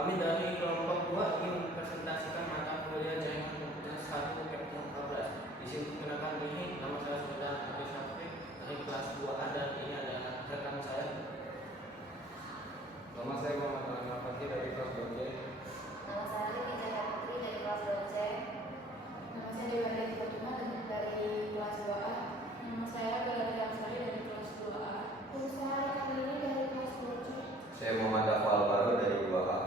Kami dari kelompok 2 ingin mempresentasikan mata kuliah jaringan komputer 1 Captain 14. Di sini perkenalkan ini, nama saya Saudara Agus Syafri dari kelas 2A dan ini adalah rekan saya. Nama saya Muhammad Alam Fatih dari kelas 2C. Nama saya Lili Cahaya Putri dari kelas 2C. Nama saya Dewa Dari Fatuma dari kelas 2A. Nama saya Bella Ramsari dari kelas 2A. Nama saya Kamini dari kelas 2C. Saya Muhammad Dafal Alvaro dari 2A.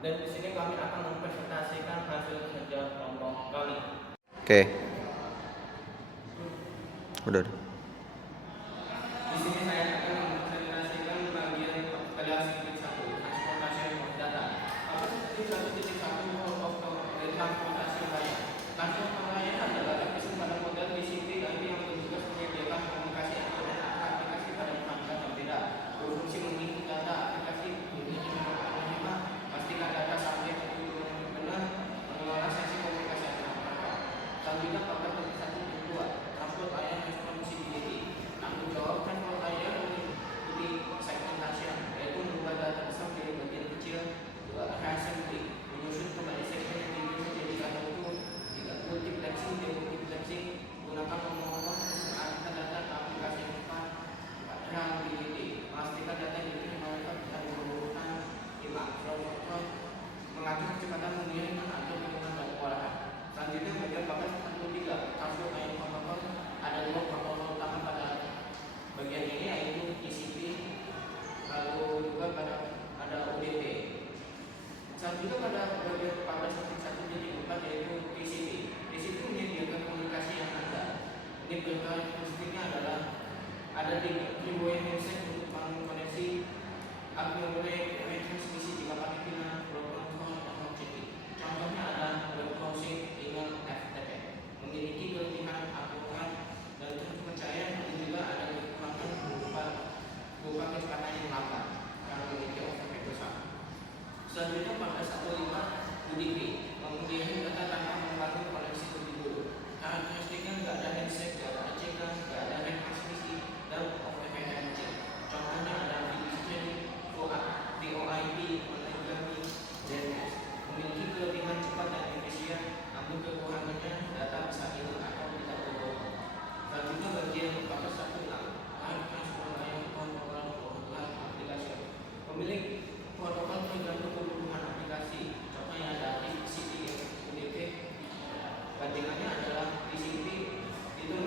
Dan di sini kami akan mempresentasikan hasil kerja kelompok kami. Oke. Udah. Di sini saya akan mempresentasikan bagian aplikasi titik 1, transportation of data. Aplikasi 1.1 mode of transportation layer. Transportation layer adalah aplikasi pada model TCP IP yang bertugas menyediakan komunikasi antara aplikasi pada perangkat yang beda. Berfungsi mengirim data aplikasi pastikan data sampai ke tujuan benar, mengelola sesi komunikasi antar perangkat. Selanjutnya pada titik 1.2 transport layer responsibility. Tanggung jawab transport layer mengikuti segmentation, yaitu mengubah data besar menjadi bagian kecil, assembly, menyusun kembali segmen yang dibuat menjadi data utuh, multiplexing, demultiplexing, gunakan nomor mengarahkan data ke aplikasi yang tepat, reliability, memastikan data yang dikirim mereka bisa berurutan 5, mengatur kecepatan mengirim atau menggunakan data olahan. Selanjutnya bagian bagian 1.3 transport layer protokol. Ada 2 protokol utama pada bagian ini, yaitu TCP, lalu juga ada UDP. Selanjutnya pada bagian 14.1.4 yaitu TCP. TCP menyediakan komunikasi yang ada. Ini karakteristiknya adalah ada ribuan handset untuk membangun koneksi, aggregate transmisi jika pakai pilihan protokol atau TCP. Contohnya ada web browsing dengan FTP, memiliki kelebihan akurat dan terpercaya, namun juga ada kekurangan berupa kecepatan yang lambat karena memiliki overhead besar. Selanjutnya pada 1.5 UDP, mengirim data tanpa membangun koneksi lebih dulu. Karakteristiknya nggak ada handshake, nggak ada ACK, nggak ada transmisi, dan overhead yang kecil. Contohnya ada video streaming, VoIP, monogami, DNS. Memiliki kelebihan cepat dan efisien, namun kekurangannya data bisa hilang atau tidak terbawa. Selanjutnya bagian 14.1.6 transport layer protokol aplikasi. Pemilik protokol tergantung kebutuhan aplikasi. Contohnya ada TCP, UDP. Bandingannya adalah TCP itu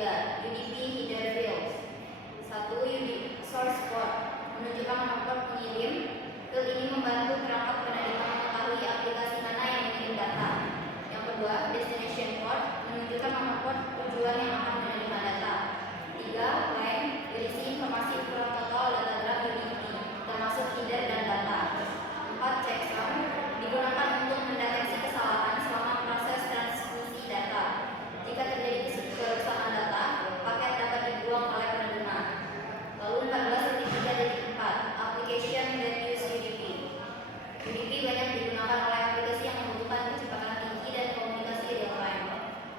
4.3 UDP header fields. 1. Source port menunjukkan nomor port pengirim. Field ini membantu perangkat penerima mengetahui aplikasi mana yang mengirim data. Yang kedua, destination port menunjukkan nomor port tujuan yang akan menerima data. 3. Line berisi informasi ukuran total datagram UDP termasuk header dan data. 4. Checksum digunakan untuk mendeteksi kesalahan selama proses transmisi data. Jika terjadi kerusakan data, paket dapat dibuang oleh penerima. Lalu 14.3.4 Application that use UDP. UDP banyak digunakan oleh aplikasi yang membutuhkan kecepatan tinggi dan komunikasi real time.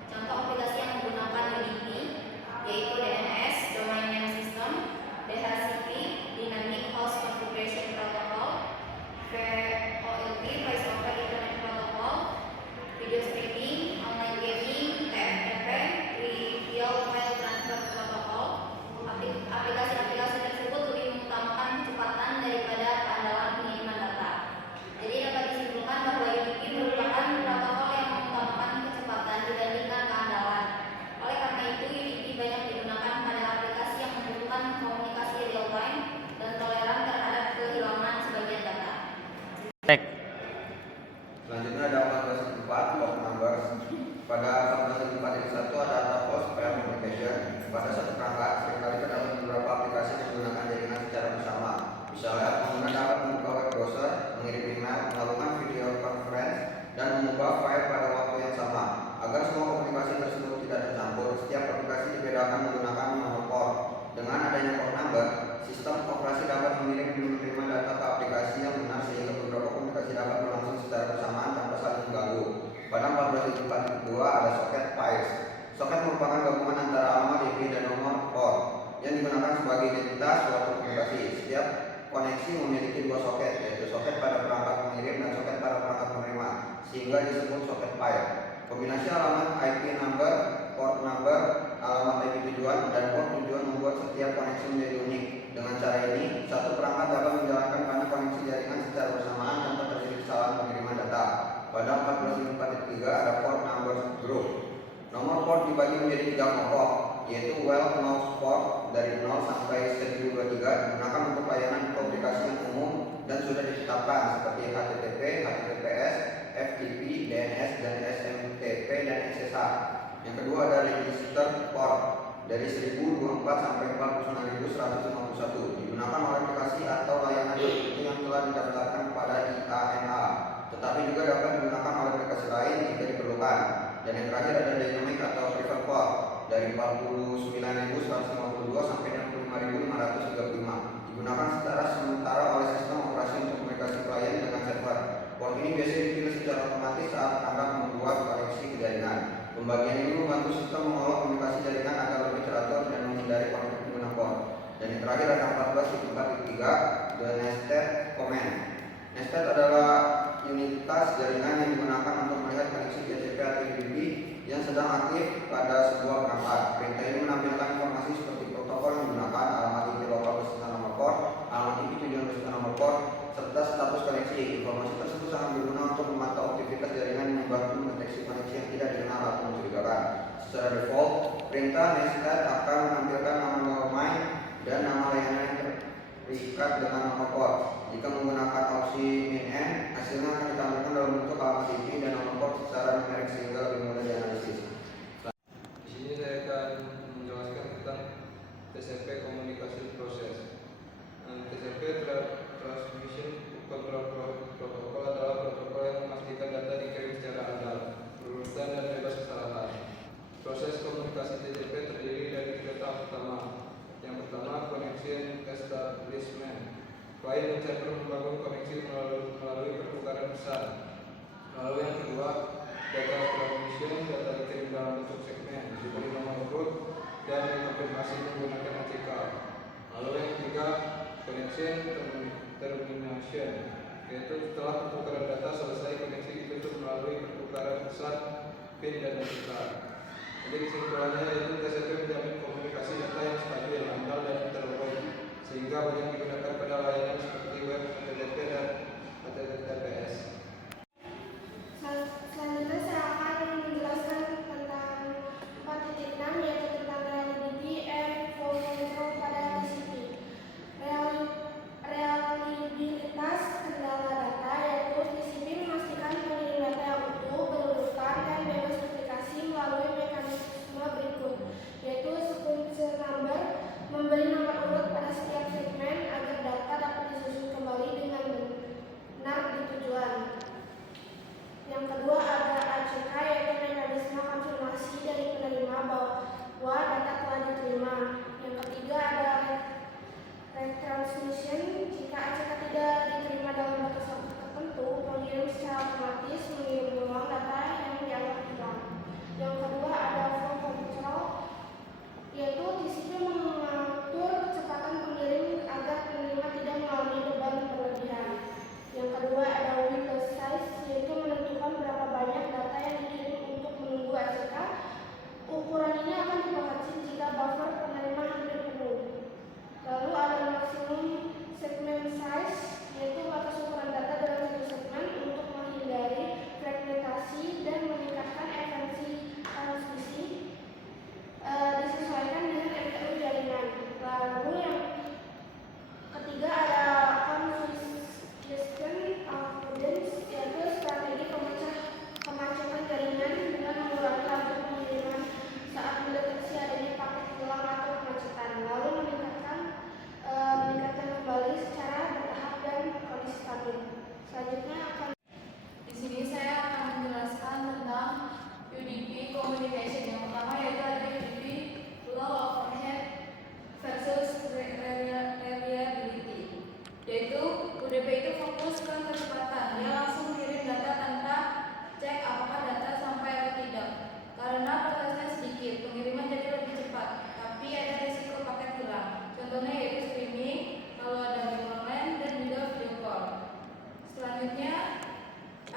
Contoh aplikasi yang menggunakan UDP yaitu DNS (Domain Name System), DHCP (Dynamic Host Configuration Protocol), VoIP (Voice over Internet Protocol), video streaming, online gaming, TFTP, Real File Transfer Protocol. Aplikasi-aplikasi tersebut lebih mengutamakan kecepatan daripada keandalan pengiriman data. Jadi dapat disimpulkan bahwa UDP merupakan protokol yang mengutamakan kecepatan dibandingkan keandalan. Oleh karena itu, UDP banyak digunakan pada aplikasi yang membutuhkan komunikasi real time dan toleran terhadap kehilangan sebagian data. Selanjutnya ada 14.4 port numbers. Pada 14.4.1 ada data post pair communication. Pada satu perangkat seringkali terdapat beberapa aplikasi yang menggunakan jaringan secara bersama. Misalnya, pengguna dapat membuka web browser, mengirim email, melakukan video conference, dan mengubah file pada waktu yang sama. Agar semua komunikasi tersebut tidak tercampur, setiap aplikasi dibedakan menggunakan nomor port. Dengan adanya port number, sistem operasi dapat mengirim dan menerima data ke aplikasi yang benar sehingga beberapa komunikasi dapat berlangsung secara bersamaan tanpa saling mengganggu. Pada 14.4.2 ada soket pairs. Soket merupakan gabungan antara alamat IP dan nomor port yang digunakan sebagai identitas suatu komunikasi. Setiap koneksi memiliki dua soket, yaitu soket pada perangkat pengirim dan soket pada perangkat penerima, sehingga disebut soket pair. Kombinasi alamat IP number, port number, alamat IP tujuan, dan port tujuan membuat setiap koneksi menjadi unik. Dengan cara ini, satu perangkat dapat menjalankan banyak koneksi jaringan secara bersamaan tanpa terjadi kesalahan pengiriman data. Pada 14.4.3 ada port number group. Nomor port dibagi menjadi 3 kelompok, yaitu well known port dari 0 sampai 1023 digunakan untuk layanan komunikasi yang umum dan sudah ditetapkan seperti HTTP, HTTPS, FTP, DNS, dan SMTP dan SSH. Yang kedua ada register port dari 1024 sampai 49151 digunakan oleh aplikasi atau layanan tertentu yang telah didaftarkan pada IANA, tetapi juga dapat digunakan oleh aplikasi lain jika diperlukan. Dan yang terakhir ada dynamic atau private port dari 49.152 sampai 65.535 digunakan secara sementara oleh sistem operasi untuk komunikasi klien dengan server. Port ini biasanya dipilih secara otomatis saat Anda membuat koneksi ke jaringan. Pembagian ini membantu sistem mengelola komunikasi jaringan agar lebih teratur dan menghindari konflik pengguna port. Dan yang terakhir ada 14.4.3 the nested command. Nested adalah unitas jaringan yang digunakan untuk melihat koneksi TCP atau UDP yang sedang aktif pada sebuah perangkat. Perintah ini menampilkan informasi seperti protokol yang digunakan, alamat IP lokal beserta nomor port, alamat IP tujuan beserta nomor port, serta status koneksi. Informasi tersebut sangat berguna untuk memantau aktivitas jaringan yang membantu mendeteksi koneksi yang tidak dikenal atau mencurigakan. Secara default, perintah nested akan menampilkan nama domain dan nama layanan yang terikat dengan nomor port. Jika menggunakan opsi min-n, hasilnya akan ditampilkan dalam bentuk alamat IP dan nomor port secara numerik sehingga lebih mudah dianalisis. Di sini saya akan menjelaskan tentang TCP Communication Process. TCP Transmission Control Protocol adalah protokol yang memastikan data dikirim secara adil, berurutan dan bebas kesalahan. Proses komunikasi TCP terdiri dari 3 tahap utama. Yang pertama, connection establishment. Klien dan server membangun koneksi melalui pertukaran pesan. Lalu yang kedua, data transmission, data dikirim dalam bentuk segmen, diberi nomor root dan dikonfirmasi menggunakan ACK. Lalu yang ketiga, connection termination, yaitu setelah pertukaran data selesai, koneksi ditutup melalui pertukaran pesan, PIN dan ACK. Jadi kesimpulannya yaitu TCP menjamin komunikasi data yang stabil, andal dan interoperable, sehingga banyak digunakan pada layanan seperti web, HTTP dan HTTPS. Selanjutnya saya akan menjelaskan tentang 4.6 yaitu tentang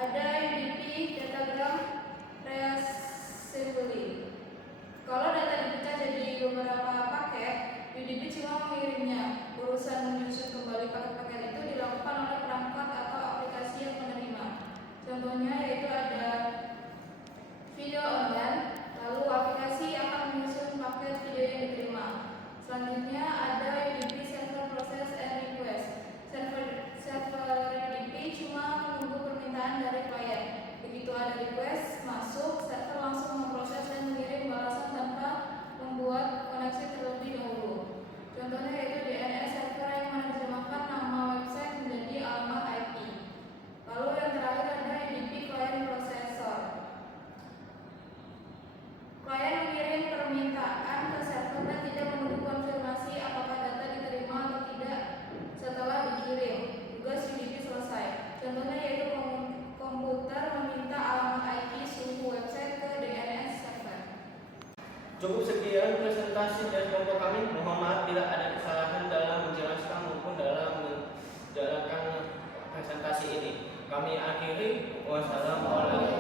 Ada UDP Datagram Reassembly. Kalau data dipecah jadi beberapa paket, UDP cuma mengirimnya. Urusan menyusun kembali paket-paket itu dilakukan oleh perangkat atau aplikasi yang menerima. Contohnya yaitu ada video online, lalu aplikasi akan menyusun paket video yang diterima. Selanjutnya ada UDP Server Process and Request. Server UDP cuma menunggu permintaan dari klien. Begitu ada request masuk, server langsung memproses dan mengirim balasan tanpa membuat koneksi terlebih dahulu. Contohnya yaitu DNS server yang menerjemahkan nama website menjadi alamat IP. Lalu yang terakhir ada UDP Client Processor. Klien mengirim permintaan ke server dan tidak menunggu konfirmasi apakah data diterima atau tidak setelah dikirim. Tugas UDP selesai. Contohnya yaitu komputer meminta alamat IP suhu website ke DNS server. Cukup sekian presentasi dari kelompok kami. Mohon maaf bila ada kesalahan dalam menjelaskan maupun dalam menjalankan presentasi ini. Kami akhiri. Wassalamualaikum